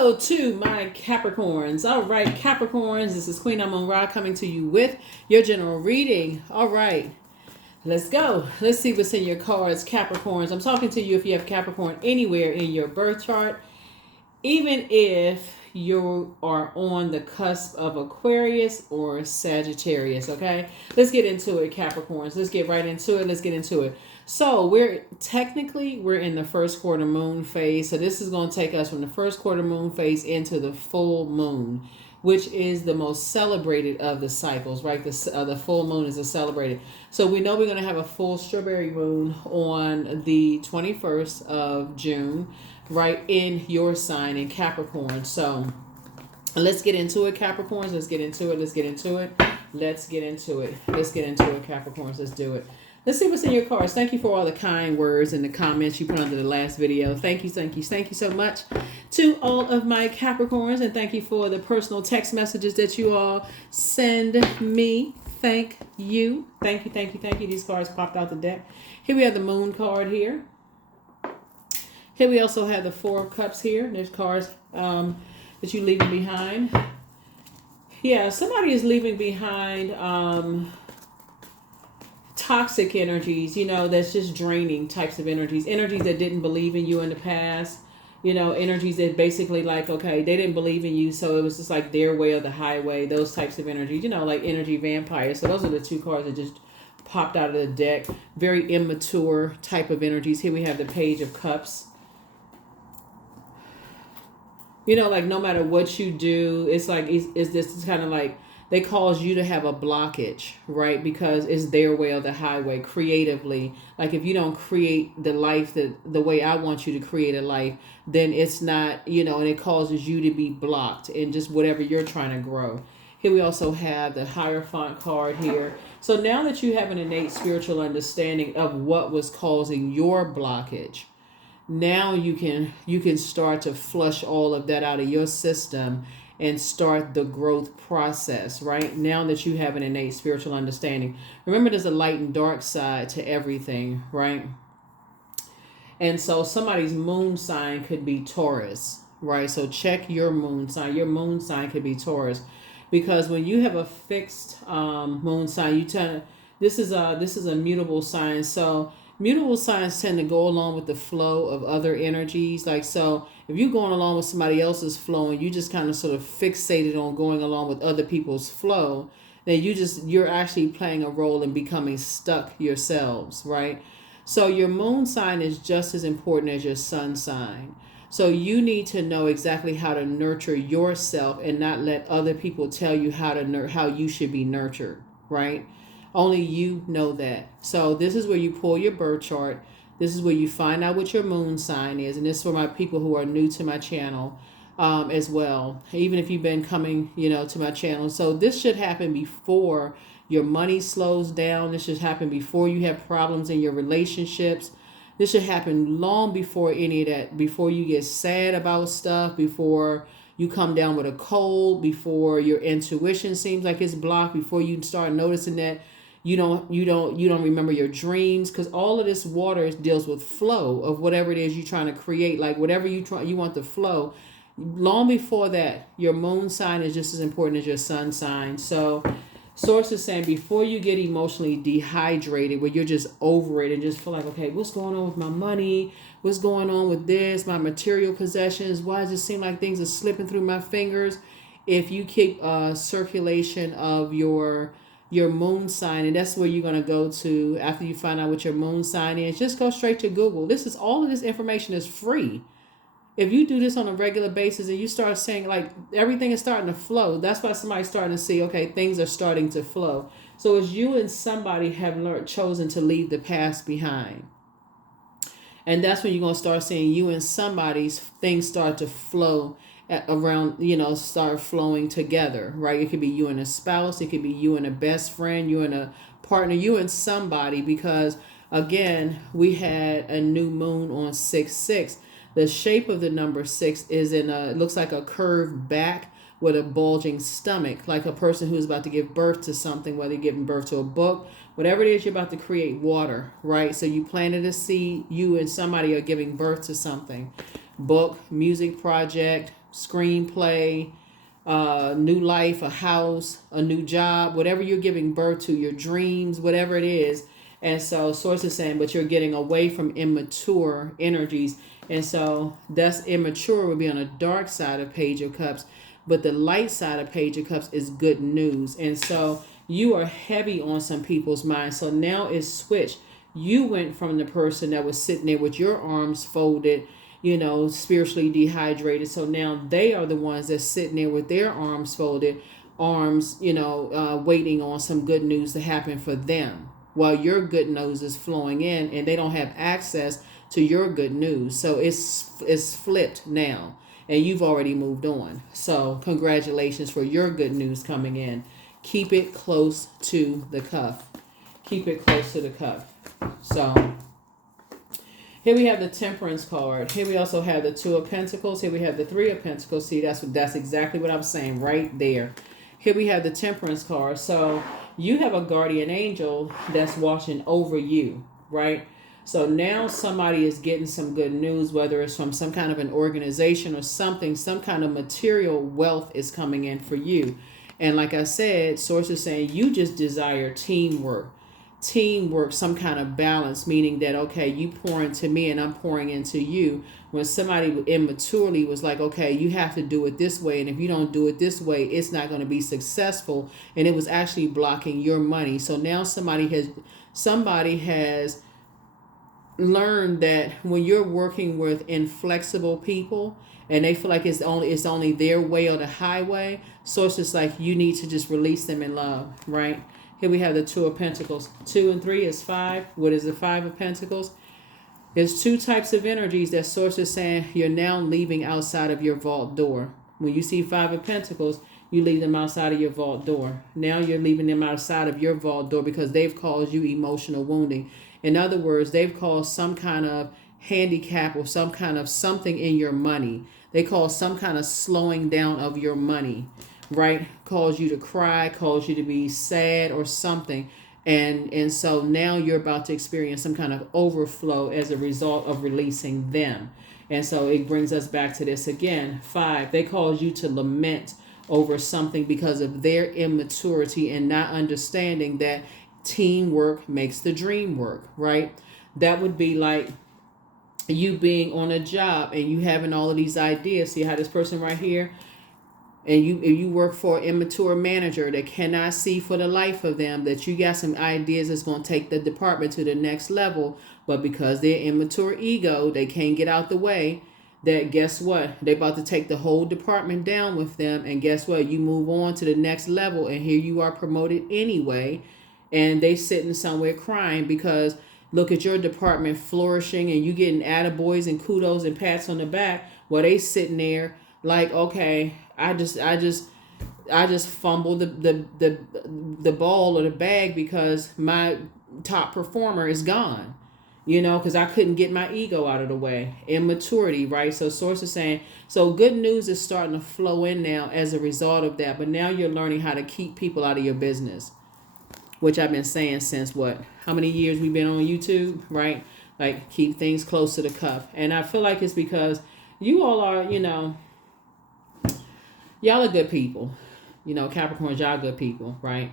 Hello to my Capricorns. All right, Capricorns, this is Queen Amun Ra coming to you with your general reading. All right, let's go. Let's see what's in your cards, Capricorns. I'm talking to you if you have Capricorn anywhere in your birth chart, even if you are on the cusp of Aquarius or Sagittarius, okay? Let's get into it, Capricorns. Let's get right into it. Let's get into it. So we're in the first quarter moon phase. So this is going to take us from the first quarter moon phase into the full moon, which is the most celebrated of the cycles, right? The full moon is a celebrated. So we know we're going to have a full strawberry moon on the 21st of June, right, in your sign in Capricorn. So let's get into it, Capricorns. Let's get into it. Let's get into it. Let's get into it. Let's get into it, Capricorns. Let's do it. Let's see what's in your cards. Thank you for all the kind words and the comments you put under the last video. Thank you so much to all of my Capricorns, and thank you for the personal text messages that you all send me. Thank you. These cards popped out the deck. Here we have the moon card here. Here we also have the Four of Cups here. There's cards that you're leaving behind. Yeah, somebody is leaving behind toxic energies, that's just draining types of energies that didn't believe in you in the past, energies that basically okay, they didn't believe in you, so it was just like their way or the highway, those types of energies, like energy vampires. So those are the two cards that just popped out of the deck. Very immature type of energies. Here we have the Page of Cups. No matter what you do, it's like it's this kind of like they cause you to have a blockage, right? Because it's their way or the highway creatively. Like if you don't create the life the way I want you to create a life, then it's not, and it causes you to be blocked in just whatever you're trying to grow. Here we also have the Hierophant card here. So now that you have an innate spiritual understanding of what was causing your blockage, now you can start to flush all of that out of your system and start the growth process, right? Now that you have an innate spiritual understanding. Remember, there's a light and dark side to everything, right? And so somebody's moon sign could be Taurus, right? So check your moon sign. Your moon sign could be Taurus. Because when you have a fixed moon sign, this is a mutable sign. So mutable signs tend to go along with the flow of other energies. Like, so if you're going along with somebody else's flow and you just kind of sort of fixated on going along with other people's flow, then you're actually playing a role in becoming stuck yourselves, right? So your moon sign is just as important as your sun sign. So you need to know exactly how to nurture yourself and not let other people tell you how you should be nurtured, right? Only you know that. So this is where you pull your birth chart. This is where you find out what your moon sign is. And this is for my people who are new to my channel as well. Even if you've been coming, to my channel. So this should happen before your money slows down. This should happen before you have problems in your relationships. This should happen long before any of that. Before you get sad about stuff. Before you come down with a cold. Before your intuition seems like it's blocked. Before you start noticing that you don't remember your dreams, because all of this water deals with flow of whatever it is you're trying to create. Like whatever you want the flow. Long before that, your moon sign is just as important as your sun sign. So Source is saying before you get emotionally dehydrated, where you're just over it and just feel like, okay, what's going on with my money? What's going on with this? My material possessions? Why does it seem like things are slipping through my fingers? If you keep circulation of your moon sign, and that's where you're going to go to after you find out what your moon sign is, just go straight to Google. All of this information is free. If you do this on a regular basis and you start saying like everything is starting to flow, that's why somebody's starting to see, okay, things are starting to flow. So as you and somebody have chosen to leave the past behind. And that's when you're going to start seeing you and somebody's things start to flow around, start flowing together, right? It could be you and a spouse. It could be you and a best friend, you and a partner, you and somebody, because again, we had a new moon on 6/6. The shape of the number 6 is it looks like a curved back with a bulging stomach, like a person who's about to give birth to something, whether you're giving birth to a book, whatever it is you're about to create, water, right? So you planted a seed, you and somebody are giving birth to something. Book, music project, screenplay, new life, a house, a new job, whatever you're giving birth to, your dreams, whatever it is. And so source is saying, but you're getting away from immature energies. And so that's immature would be on the dark side of Page of Cups, but the light side of Page of Cups is good news. And so you are heavy on some people's minds. So now it's switched. You went from the person that was sitting there with your arms folded, spiritually dehydrated. So now they are the ones that's sitting there with their arms folded, waiting on some good news to happen for them, while your good news is flowing in and they don't have access to your good news. So it's flipped now and you've already moved on. So congratulations for your good news coming in. Keep it close to the cuff. Keep it close to the cuff. So here we have the Temperance card. Here we also have the Two of Pentacles. Here we have the Three of Pentacles. See, that's exactly what I'm saying right there. Here we have the Temperance card. So you have a guardian angel that's watching over you, right? So now somebody is getting some good news, whether it's from some kind of an organization or something, some kind of material wealth is coming in for you. And like I said, source is saying you just desire teamwork, some kind of balance, meaning that, okay, you pour into me and I'm pouring into you. When somebody immaturely was like, okay, you have to do it this way, and if you don't do it this way, it's not going to be successful, and it was actually blocking your money. So now somebody has learned that when you're working with inflexible people and they feel like it's only their way or the highway, so it's just like you need to just release them in love, right? Here we have the Two of Pentacles. 2 and 3 is 5. What is the Five of Pentacles? There's two types of energies that source is saying you're now leaving outside of your vault door. When you see Five of Pentacles, you leave them outside of your vault door. Now you're leaving them outside of your vault door because they've caused you emotional wounding. In other words, they've caused some kind of handicap or some kind of something in your money. They cause some kind of slowing down of your money, right? Cause you to cry, cause you to be sad or something. And so now you're about to experience some kind of overflow as a result of releasing them. And so it brings us back to this again. 5, they cause you to lament over something because of their immaturity and not understanding that teamwork makes the dream work, right? That would be like you being on a job and you having all of these ideas. See how this person right here, and you work for an immature manager that cannot see for the life of them that you got some ideas that's going to take the department to the next level, but because they're immature ego, they can't get out the way. That guess what? They about to take the whole department down with them, and guess what? You move on to the next level, and here you are promoted anyway, and they sitting somewhere crying because look at your department flourishing and you getting attaboys and kudos and pats on the back while they sitting there like, okay, I just fumbled the ball or the bag because my top performer is gone, because I couldn't get my ego out of the way. Immaturity, right? So source is saying, so good news is starting to flow in now as a result of that. But now you're learning how to keep people out of your business, which I've been saying since how many years we've been on YouTube, right? Like keep things close to the cuff. And I feel like it's because you all are, y'all are good people. Capricorns, y'all good people, right?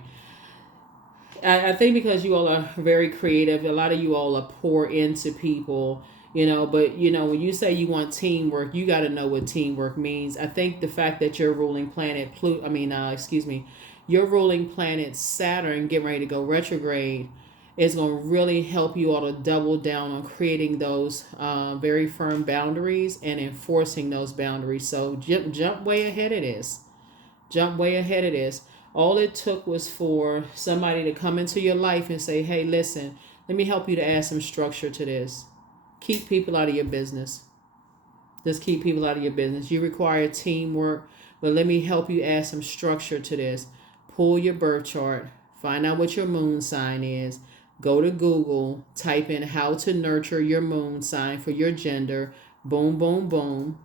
I think because you all are very creative, a lot of you all are pour into people, but, when you say you want teamwork, you got to know what teamwork means. I think the fact that your ruling planet, your ruling planet Saturn getting ready to go retrograde is going to really help you all to double down on creating those very firm boundaries and enforcing those boundaries. So jump way ahead of this. Jump way ahead of this. All it took was for somebody to come into your life and say, hey, listen, let me help you to add some structure to this. Keep people out of your business. Just keep people out of your business. You require teamwork, but let me help you add some structure to this. Pull your birth chart. Find out what your moon sign is. Go to Google. Type in how to nurture your moon sign for your gender. Boom, boom, boom.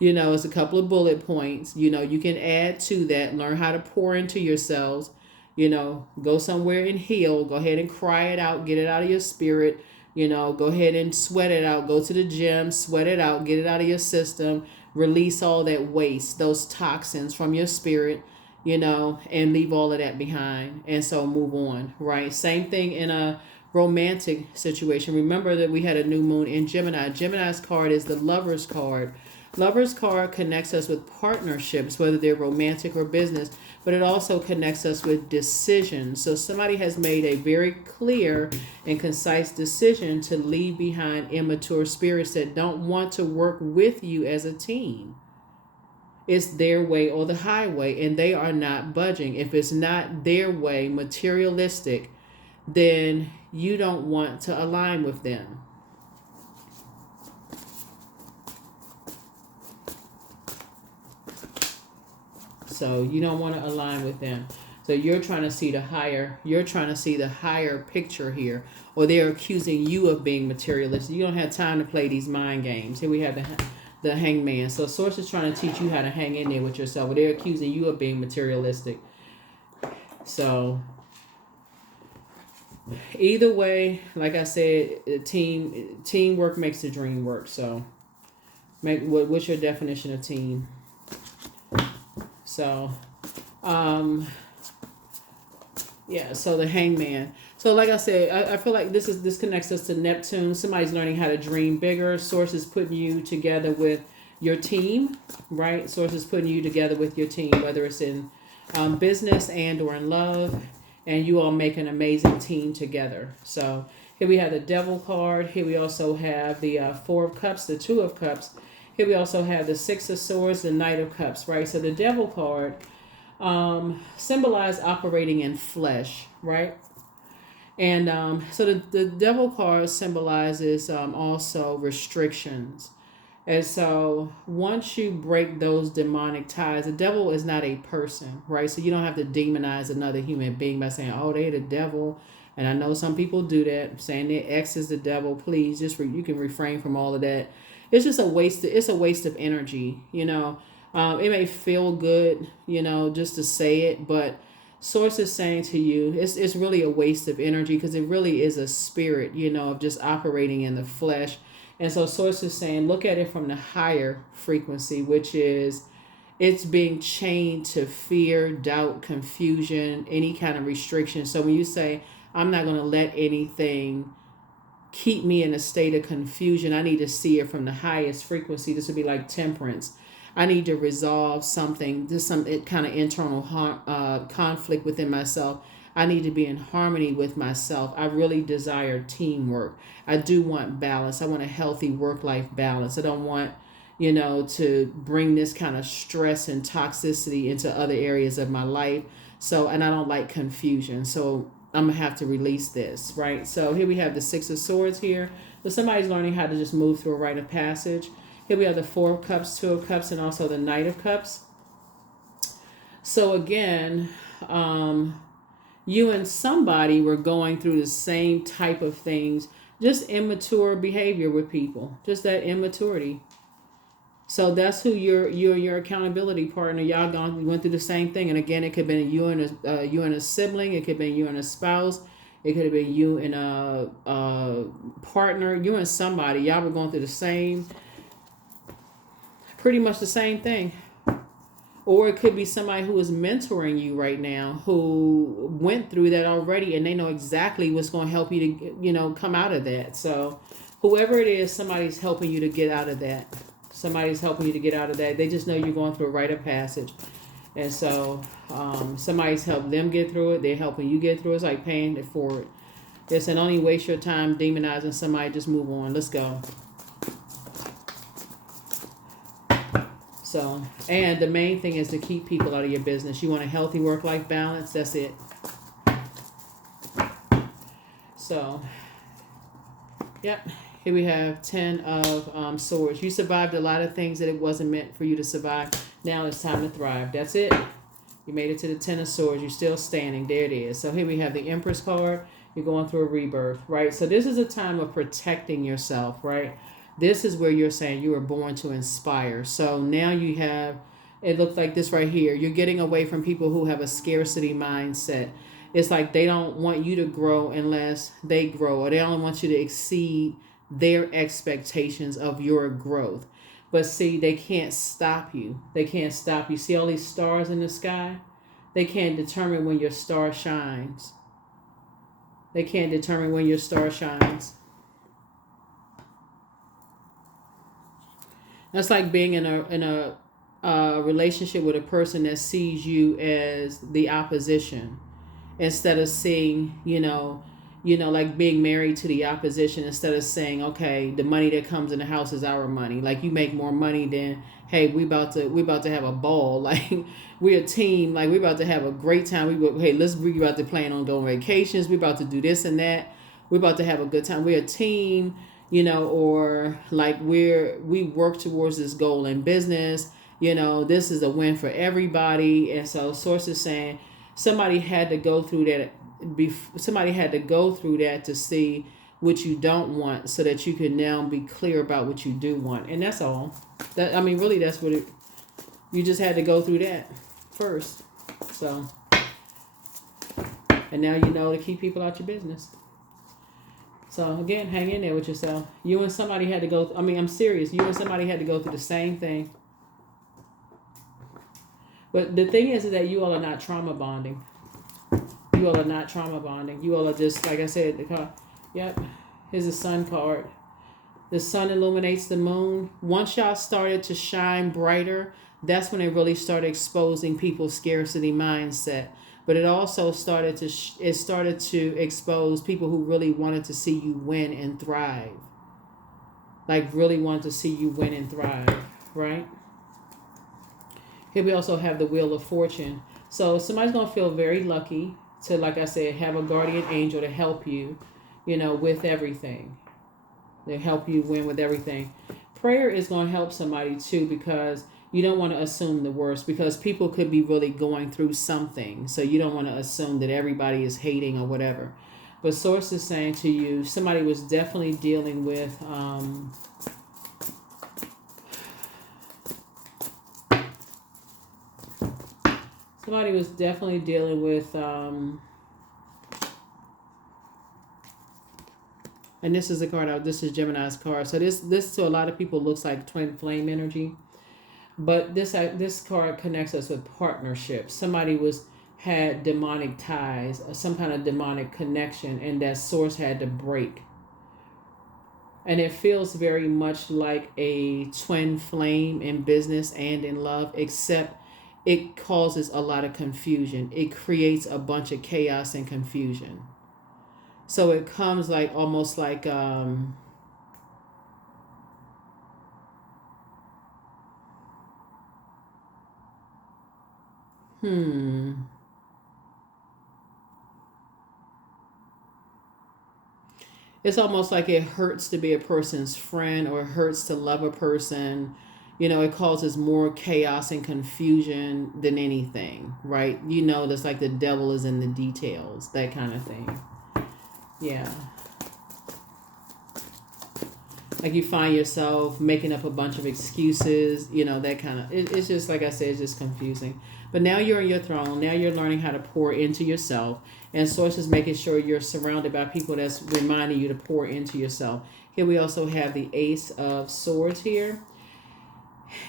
It's a couple of bullet points. You can add to that. Learn how to pour into yourselves. Go somewhere and heal. Go ahead and cry it out. Get it out of your spirit. Go ahead and sweat it out. Go to the gym, sweat it out, get it out of your system, release all that waste, those toxins from your spirit, and leave all of that behind. And so move on, right? Same thing in a romantic situation. Remember that we had a new moon in Gemini. Gemini's card is the Lover's card. Lover's card connects us with partnerships, whether they're romantic or business, but it also connects us with decisions. So somebody has made a very clear and concise decision to leave behind immature spirits that don't want to work with you as a team. It's their way or the highway, and they are not budging. If it's not their way, materialistic, then you don't want to align with them. So you don't want to align with them. So you're trying to see the higher picture here, or they're accusing you of being materialistic. You don't have time to play these mind games. Here we have the hangman. So source is trying to teach you how to hang in there with yourself, or they're accusing you of being materialistic. So either way, like I said, teamwork makes the dream work. So what's your definition of team? So, so the hangman. So like I said, I feel like this connects us to Neptune. Somebody's learning how to dream bigger. Source is putting you together with your team, right? Source is putting you together with your team, whether it's in business and or in love, and you all make an amazing team together. So here we have the Devil card. Here we also have the Four of Cups, the Two of Cups. Here we also have the Six of Swords, the Knight of Cups, right? So the Devil card symbolize operating in flesh, right? And so the Devil card symbolizes also restrictions. And so once you break those demonic ties, the devil is not a person, right? So you don't have to demonize another human being by saying, oh, they're the devil. And I know some people do that, saying their ex is the devil. Please, you can refrain from all of that. It's just a waste. It's a waste of energy, It may feel good, just to say it, but Source is saying to you, it's really a waste of energy, because it really is a spirit, of just operating in the flesh. And so Source is saying, look at it from the higher frequency, which is it's being chained to fear, doubt, confusion, any kind of restriction. So when you say, I'm not going to let anything keep me in a state of confusion, I need to see it from the highest frequency. This would be like temperance. I need to resolve something, some kind of internal conflict within myself. I need to be in harmony with myself. I really desire teamwork. I do want balance. I want a healthy work-life balance. I don't want, to bring this kind of stress and toxicity into other areas of my life. So, and I don't like confusion. So I'm going to have to release this, right? So here we have the Six of Swords here. So somebody's learning how to just move through a rite of passage. Here we have the Four of Cups, Two of Cups, and also the Knight of Cups. So again, you and somebody were going through the same type of things, just immature behavior with people, just that immaturity. So that's who your accountability partner. Y'all went through the same thing, and again, it could have been you and a sibling. It could have been you and a spouse. It could have been you and a partner. You and somebody. Y'all were going through pretty much the same thing. Or it could be somebody who is mentoring you right now, who went through that already, and they know exactly what's going to help you to come out of that. So whoever it is, somebody's helping you to get out of that. Somebody's helping you to get out of that. They just know you're going through a rite of passage. And so somebody's helped them get through it. They're helping you get through it. It's like paying it forward. Listen, don't even waste your time demonizing somebody. Just move on. Let's go. So, and the main thing is to keep people out of your business. You want a healthy work-life balance. That's it. So, yep. Here we have 10 of Swords. You survived a lot of things that it wasn't meant for you to survive. Now it's time to thrive. That's it. You made it to the 10 of Swords. You're still standing. There it is. So here we have the Empress card. You're going through a rebirth, right? So this is a time of protecting yourself, right? This is where you're saying you were born to inspire. So now you have, it looks like this right here. You're getting away from people who have a scarcity mindset. It's like they don't want you to grow unless they grow, or they only want you to exceed their expectations of your growth. But see, they can't stop you. They can't stop you. See all these stars in the sky? They can't determine when your star shines. They can't determine when your star shines. That's like being in a relationship with a person that sees you as the opposition, instead of seeing, like being married to the opposition, instead of saying, okay, the money that comes in the house is our money. Like, you make more money than, hey, we about to have a ball. Like, we're a team. Like, we about to have a great time. We about to plan on going vacations. We about to do this and that. We about to have a good time. We're a team, or like we work towards this goal in business. This is a win for everybody. And so Source is saying somebody had to go through that. Somebody had to go through that to see what you don't want, so that you can now be clear about what you do want. And that's all. Really, that's what it. You just had to go through that first. So, and now you know to keep people out your business. So again, hang in there with yourself. You and somebody had to go. I'm serious. You and somebody had to go through the same thing. But the thing is that you all are not trauma bonding. You all are not trauma bonding. You all are just, like I said, the card. Yep. Here's the sun card. The sun illuminates the moon. Once y'all started to shine brighter, that's when it really started exposing people's scarcity mindset. But it also started to expose people who really wanted to see you win and thrive. Like, really want to see you win and thrive, right? Here we also have the Wheel of Fortune. So somebody's going to feel very lucky to, like I said, have a guardian angel to help you, with everything. They help you win with everything. Prayer is going to help somebody too, because you don't want to assume the worst, because people could be really going through something. So you don't want to assume that everybody is hating or whatever. But Source is saying to you, somebody was definitely dealing with and this is a card out. This is Gemini's card. So this to a lot of people looks like twin flame energy, but this card connects us with partnership. Somebody had demonic ties, or some kind of demonic connection, and that Source had to break. And it feels very much like a twin flame in business and in love, except it causes a lot of confusion. It creates a bunch of chaos and confusion. So it comes like almost like It's almost like it hurts to be a person's friend, or it hurts to love a person. It causes more chaos and confusion than anything, right? That's like the devil is in the details, that kind of thing. Yeah. Like, you find yourself making up a bunch of excuses, that kind of, it's just, like I said, it's just confusing. But now you're on your throne. Now you're learning how to pour into yourself. And Source is making sure you're surrounded by people that's reminding you to pour into yourself. Here we also have the Ace of Swords here.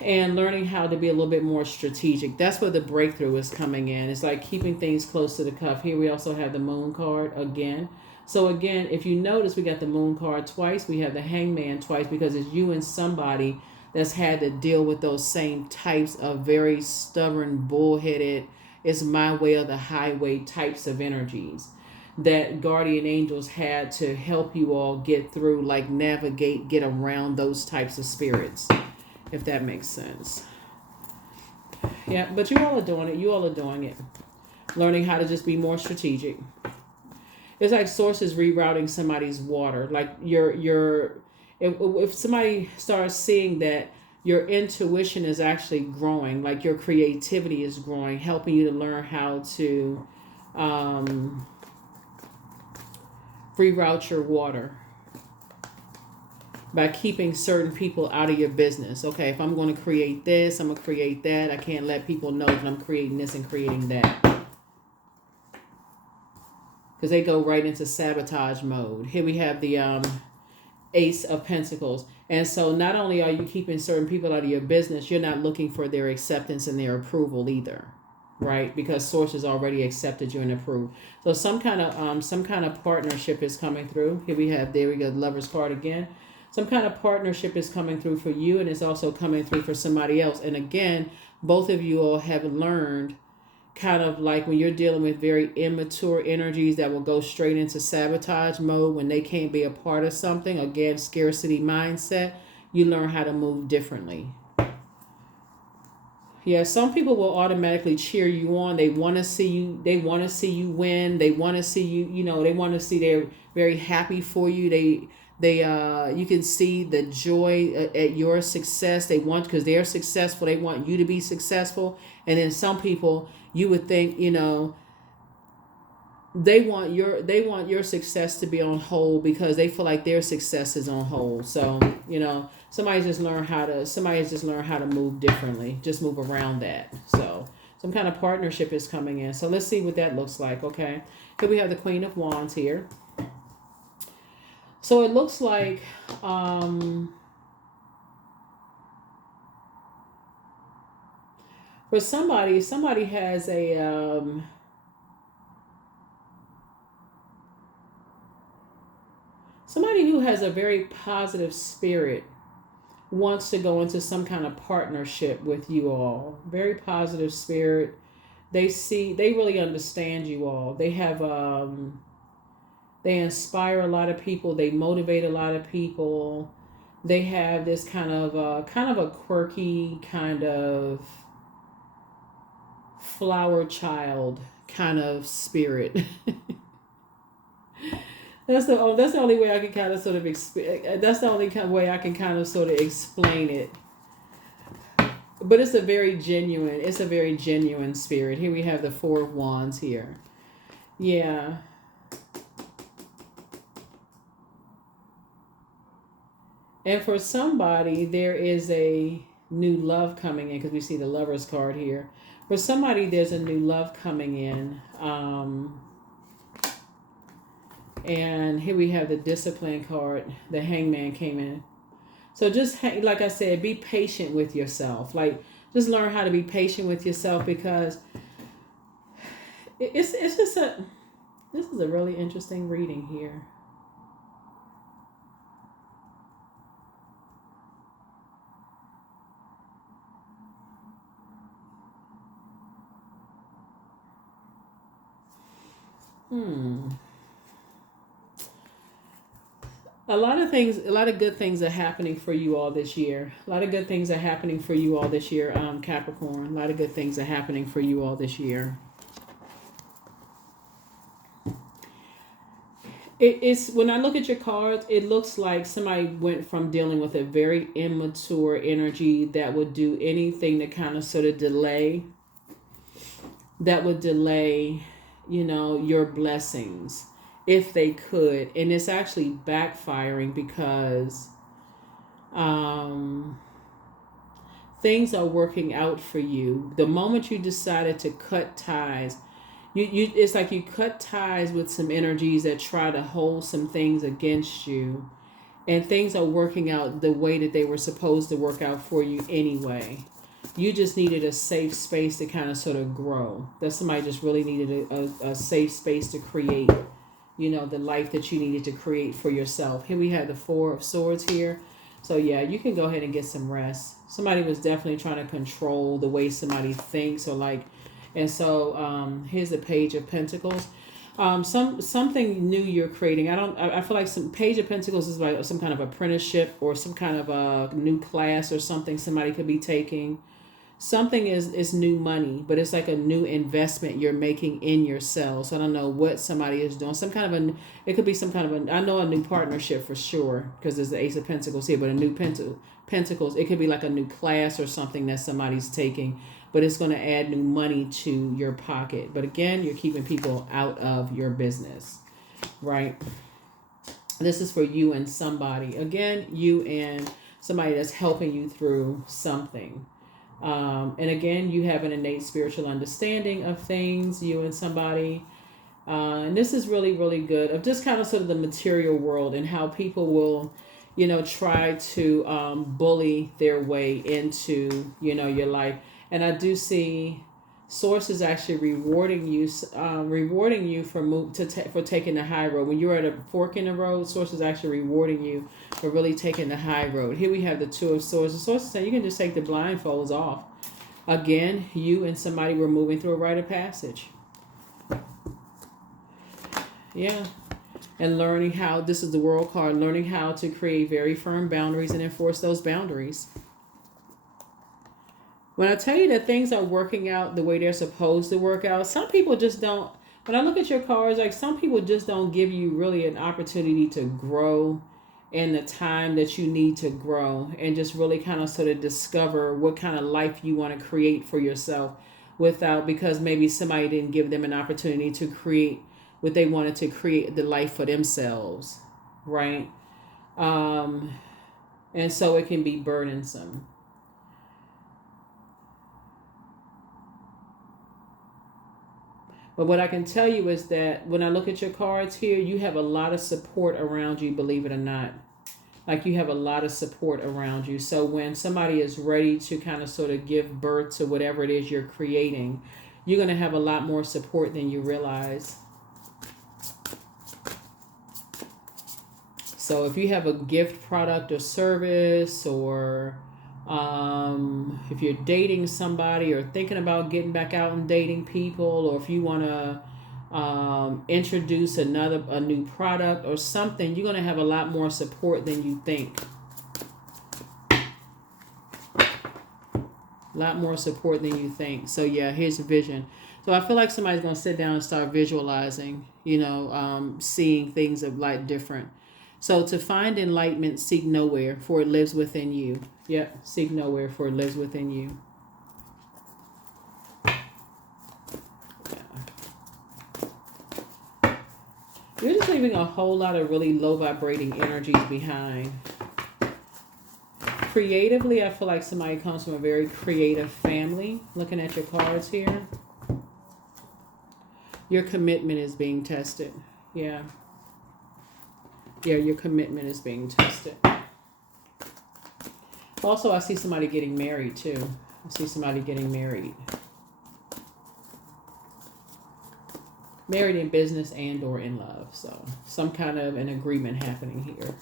And learning how to be a little bit more strategic. That's where the breakthrough is coming in. It's like keeping things close to the cuff. Here we also have the Moon card again. So again, if you notice, we got the Moon card twice. We have the Hangman twice, because it's you and somebody that's had to deal with those same types of very stubborn, bullheaded, it's my way or the highway types of energies that guardian angels had to help you all get through, like navigate, get around those types of spirits, if that makes sense. Yeah, but you all are doing it. You all are doing it. Learning how to just be more strategic. It's like Source is rerouting somebody's water. Like if somebody starts seeing that your intuition is actually growing, like your creativity is growing, helping you to learn how to reroute your water by keeping certain people out of your business. Okay, if I'm going to create this, I'm going to create that. I can't let people know that I'm creating this and creating that. because they go right into sabotage mode. Here we have the Ace of Pentacles. And so not only are you keeping certain people out of your business, you're not looking for their acceptance and their approval either, right? Because source has already accepted you and approved. So some kind of partnership is coming through. Here we have, there we go, the Lover's card again. Some kind of partnership is coming through for you, and it's also coming through for somebody else. And again, both of you all have learned, kind of like when you're dealing with very immature energies that will go straight into sabotage mode when they can't be a part of something, again, scarcity mindset, you learn how to move differently. Yeah, some people will automatically cheer you on. They want to see you, win. They want to see you, they want to see, they're very happy for you. You can see the joy at your success. They want, because they're successful, they want you to be successful. And then some people, you would think, they want your success to be on hold because they feel like their success is on hold. So, somebody's just learned how to move differently, just move around that. So some kind of partnership is coming in. So let's see what that looks like. Okay. Here we have the Queen of Wands here. So it looks like, for somebody has a, somebody who has a very positive spirit wants to go into some kind of partnership with you all. Very positive spirit. They really understand you all. They have, they inspire a lot of people. They motivate a lot of people. They have this kind of a quirky kind of flower child kind of spirit. That's the only way I can kind of sort of that's the only kind of way I can kind of sort of explain it. But it's a very genuine spirit. Here we have the Four of Wands here. Yeah. And for somebody, there is a new love coming in, because we see the Lover's card here. For somebody, there's a new love coming in. And here we have the Discipline card. The Hangman came in. So just, like I said, be patient with yourself. Like, just learn how to be patient with yourself, because this is a really interesting reading here. A lot of good things are happening for you all this year. A lot of good things are happening for you all this year, Capricorn. A lot of good things are happening for you all this year. It's when I look at your cards, it looks like somebody went from dealing with a very immature energy that would do anything to kind of sort of delay, your blessings, if they could. And it's actually backfiring, because things are working out for you. The moment you decided to cut ties, it's like you cut ties with some energies that try to hold some things against you, and things are working out the way that they were supposed to work out for you anyway. You just needed a safe space to kind of sort of grow. That somebody just really needed a safe space to create, the life that you needed to create for yourself. Here we have the Four of Swords here. So yeah, you can go ahead and get some rest. Somebody was definitely trying to control the way somebody thinks, and so here's the Page of Pentacles. Something new you're creating. I feel like some Page of Pentacles is like some kind of apprenticeship or some kind of a new class or something somebody could be taking. Something is new money, but it's like a new investment you're making in yourself. So I don't know what somebody is doing. It could be some kind of I know a new partnership for sure, because there's the Ace of Pentacles here, but a new Pentacles, it could be like a new class or something that somebody's taking, but it's going to add new money to your pocket. But again, you're keeping people out of your business, right? This is for you and somebody. Again, you and somebody that's helping you through something. And again, you have an innate spiritual understanding of things, you and somebody. And this is really, really good of just kind of sort of the material world and how people will, try to bully their way into, your life. And I do see source is actually rewarding you for for taking the high road. When you're at a fork in the road, source is actually rewarding you for really taking the high road. Here we have the two of swords. The source is saying you can just take the blindfolds off. Again, you and somebody were moving through a rite of passage. Yeah. And learning how, this is the world card, learning how to create very firm boundaries and enforce those boundaries. When I tell you that things are working out the way they're supposed to work out, some people just don't. When I look at your cards, like some people just don't give you really an opportunity to grow in the time that you need to grow and just really kind of sort of discover what kind of life you want to create for yourself because maybe somebody didn't give them an opportunity to create what they wanted to create, the life for themselves, right? And so it can be burdensome. But what I can tell you is that when I look at your cards here, you have a lot of support around you, believe it or not. Like you have a lot of support around you. So when somebody is ready to kind of sort of give birth to whatever it is you're creating, you're going to have a lot more support than you realize. So if you have a gift, product, or service, or if you're dating somebody or thinking about getting back out and dating people, or if you want to introduce a new product or something, you're going to have a lot more support than you think. A lot more support than you think. So yeah, here's a vision. So I feel like somebody's going to sit down and start visualizing, seeing things of light different. So to find enlightenment, seek nowhere, for it lives within you. Yep, seek nowhere, for it lives within you. You're just leaving a whole lot of really low vibrating energies behind. Creatively, I feel like somebody comes from a very creative family. Looking at your cards here. Your commitment is being tested. Yeah. Yeah, your commitment is being tested. Also, I see somebody getting married too. I see somebody getting married. Married in business and or in love. So some kind of an agreement happening here.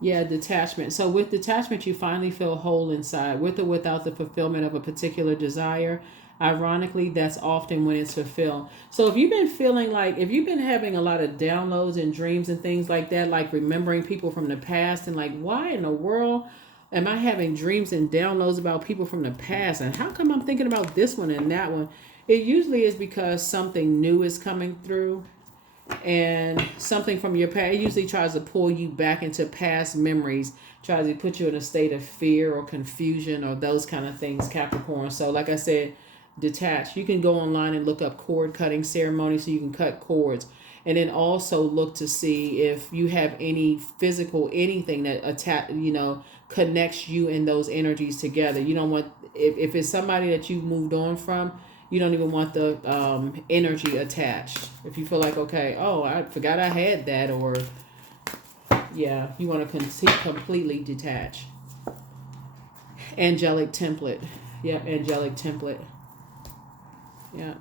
Yeah, detachment. So with detachment, you finally feel whole inside, with or without the fulfillment of a particular desire. Ironically, that's often when it's fulfilled. So if you've been having a lot of downloads and dreams and things like that, like remembering people from the past and like, why in the world am I having dreams and downloads about people from the past? And how come I'm thinking about this one and that one? It usually is because something new is coming through. And something from your past, it usually tries to pull you back into past memories, tries to put you in a state of fear or confusion or those kind of things, Capricorn. So like I said, detach. You can go online and look up cord cutting ceremony so you can cut cords. And then also look to see if you have any physical, anything that connects you and those energies together. You don't want, if it's somebody that you moved on from, you don't even want the energy attached. If you feel like, okay, oh, I forgot I had that, or yeah, you want to completely detach. Angelic template. Yep, angelic template. Yeah.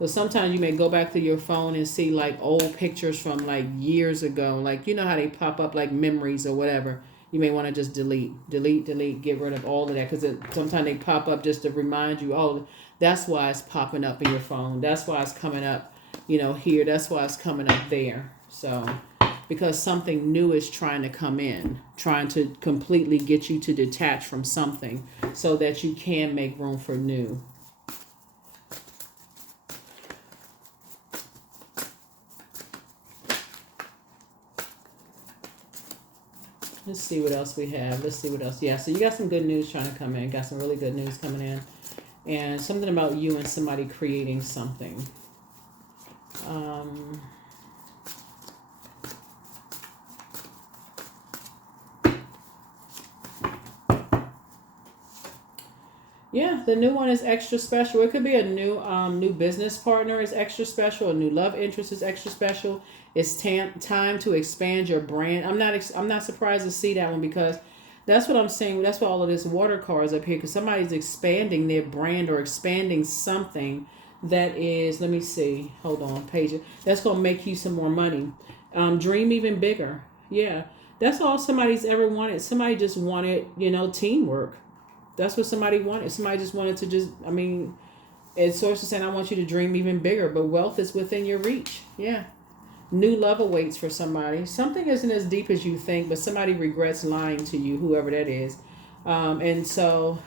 So sometimes you may go back to your phone and see like old pictures from like years ago. Like, you know how they pop up like memories or whatever. You may want to just delete, get rid of all of that, because sometimes they pop up just to remind you, oh, that's why it's popping up in your phone. That's why it's coming up, here. That's why it's coming up there. So, because something new is trying to come in, trying to completely get you to detach from something so that you can make room for new. Let's see what else we have. Let's see what else. Yeah, so you got some good news trying to come in. Got some really good news coming in. And something about you and somebody creating something. Yeah, the new one is extra special. It could be a new business partner is extra special. A new love interest is extra special. It's time to expand your brand. I'm not surprised to see that one because that's what I'm saying. That's what all of this water cards up here because somebody's expanding their brand or expanding something that is. Let me see. Hold on, page. That's gonna make you some more money. Dream even bigger. Yeah, that's all somebody's ever wanted. Somebody just wanted teamwork. That's what somebody wanted. Somebody just wanted to it's sources saying, I want you to dream even bigger, but wealth is within your reach. Yeah. New love awaits for somebody. Something isn't as deep as you think, but somebody regrets lying to you, whoever that is. And so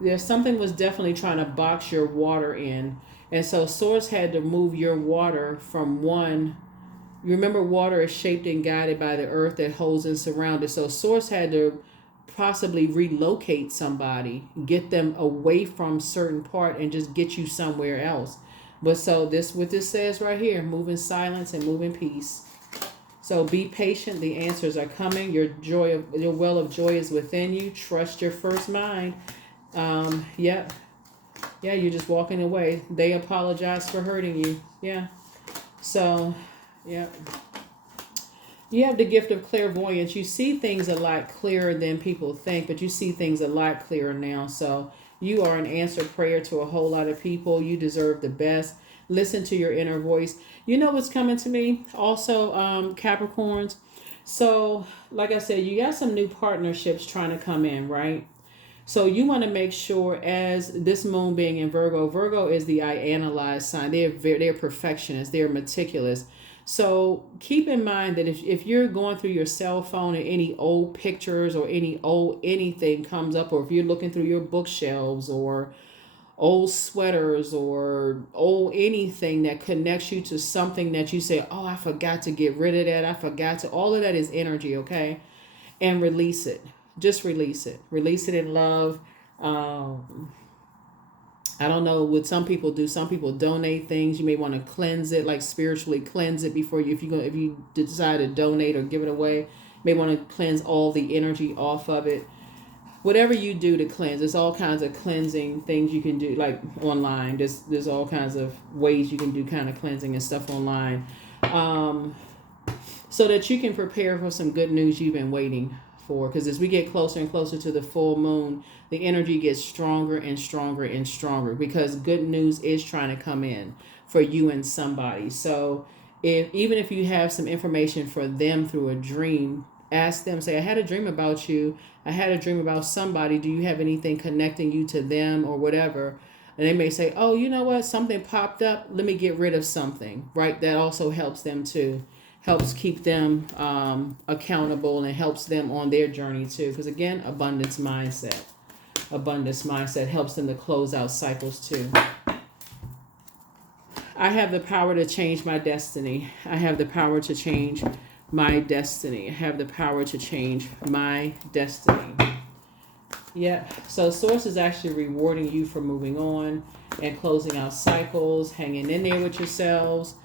there's something was definitely trying to box your water in. And so source had to move your water from one. You remember water is shaped and guided by the earth that holds and surrounds it. So source had to possibly relocate somebody, get them away from certain part and just get you somewhere else. But so this what this says right here, move in silence and move in peace. So be patient, the answers are coming. Your well of joy is within you. Trust your first mind. Yeah, you're just walking away. They apologize for hurting you. Yeah. So yeah. You have the gift of clairvoyance. You see things a lot clearer than people think, but you see things a lot clearer now. So you are an answered prayer to a whole lot of people. You deserve the best. Listen to your inner voice. You know what's coming to me? Also, Capricorns. So, like I said, you got some new partnerships trying to come in, right? So you want to make sure, as this moon being in Virgo, Virgo is the I analyze sign. They're perfectionists. They're meticulous. So keep in mind that if you're going through your cell phone and any old pictures or any old anything comes up, or if you're looking through your bookshelves or old sweaters or old anything that connects you to something that you say, oh, I forgot to get rid of that. I forgot to, all of that is energy, okay? And release it. Just release it. Release it in love. I don't know what some people do. Some people donate things. You may want to cleanse it, like spiritually cleanse it before you, if you decide to donate or give it away. You may want to cleanse all the energy off of it. Whatever you do to cleanse, there's all kinds of cleansing things you can do, like online. There's all kinds of ways you can do kind of cleansing and stuff online, so that you can prepare for some good news you've been waiting for. Because as we get closer and closer to the full moon, the energy gets stronger and stronger and stronger because good news is trying to come in for you and somebody. So even if you have some information for them through a dream, ask them, say, I had a dream about you. I had a dream about somebody. Do you have anything connecting you to them or whatever? And they may say, oh, you know what? Something popped up. Let me get rid of something, right? That also helps them too. Helps keep them accountable and helps them on their journey too. Because again, abundance mindset. Abundance mindset helps them to close out cycles too. I have the power to change my destiny. I have the power to change my destiny. I have the power to change my destiny. Yeah. So source is actually rewarding you for moving on and closing out cycles, hanging in there with yourselves.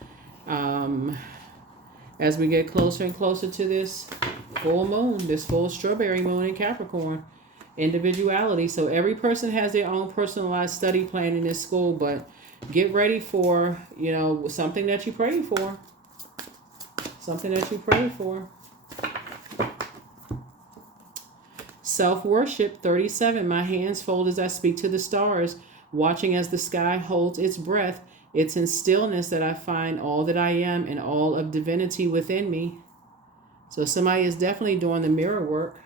As we get closer and closer to this full moon, this full strawberry moon in Capricorn, individuality. So every person has their own personalized study plan in this school, but get ready for, something that you pray for. Something that you pray for. Self-worship, 37. My hands fold as I speak to the stars, watching as the sky holds its breath. It's in stillness that I find all that I am and all of divinity within me. So somebody is definitely doing the mirror work.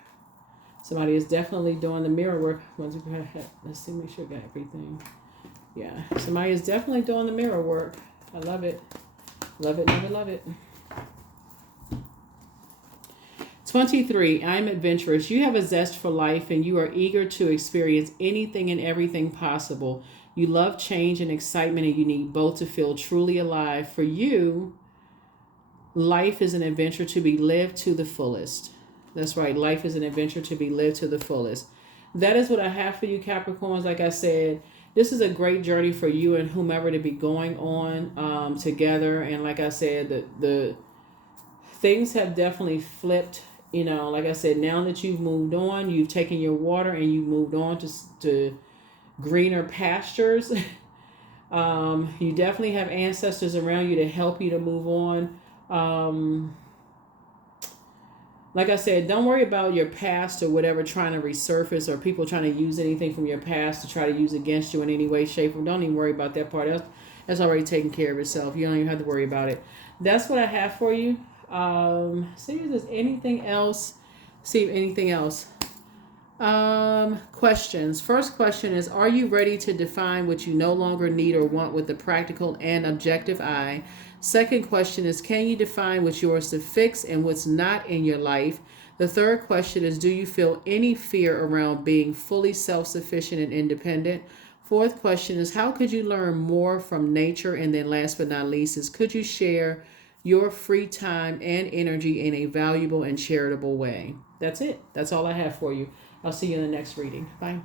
Somebody is definitely doing the mirror work. Let's see, make sure I got everything. Yeah, somebody is definitely doing the mirror work. I love it. Love it, never love it. 23. I'm adventurous. You have a zest for life and you are eager to experience anything and everything possible. You love change and excitement and you need both to feel truly alive. For you, life is an adventure to be lived to the fullest. That's right. Life is an adventure to be lived to the fullest. That is what I have for you, Capricorns. Like I said, this is a great journey for you and whomever to be going on together. And like I said, the things have definitely flipped. Like I said, now that you've moved on, you've taken your water and you've moved on to greener pastures. You definitely have ancestors around you to help you to move on. Like I said, don't worry about your past or whatever trying to resurface, or people trying to use anything from your past to try to use against you in any way, shape, or don't even worry about that part. That's already taken care of itself. You don't even have to worry about it. That's what I have for you. See if there's anything else. See if anything else. Questions. First question is, are you ready to define what you no longer need or want with the practical and objective eye? Second question is, can you define what's yours to fix and what's not in your life? The third question is, do you feel any fear around being fully self-sufficient and independent? Fourth question is, how could you learn more from nature? And then last but not least is, could you share your free time and energy in a valuable and charitable way? That's it. That's all I have for you. I'll see you in the next reading. Bye.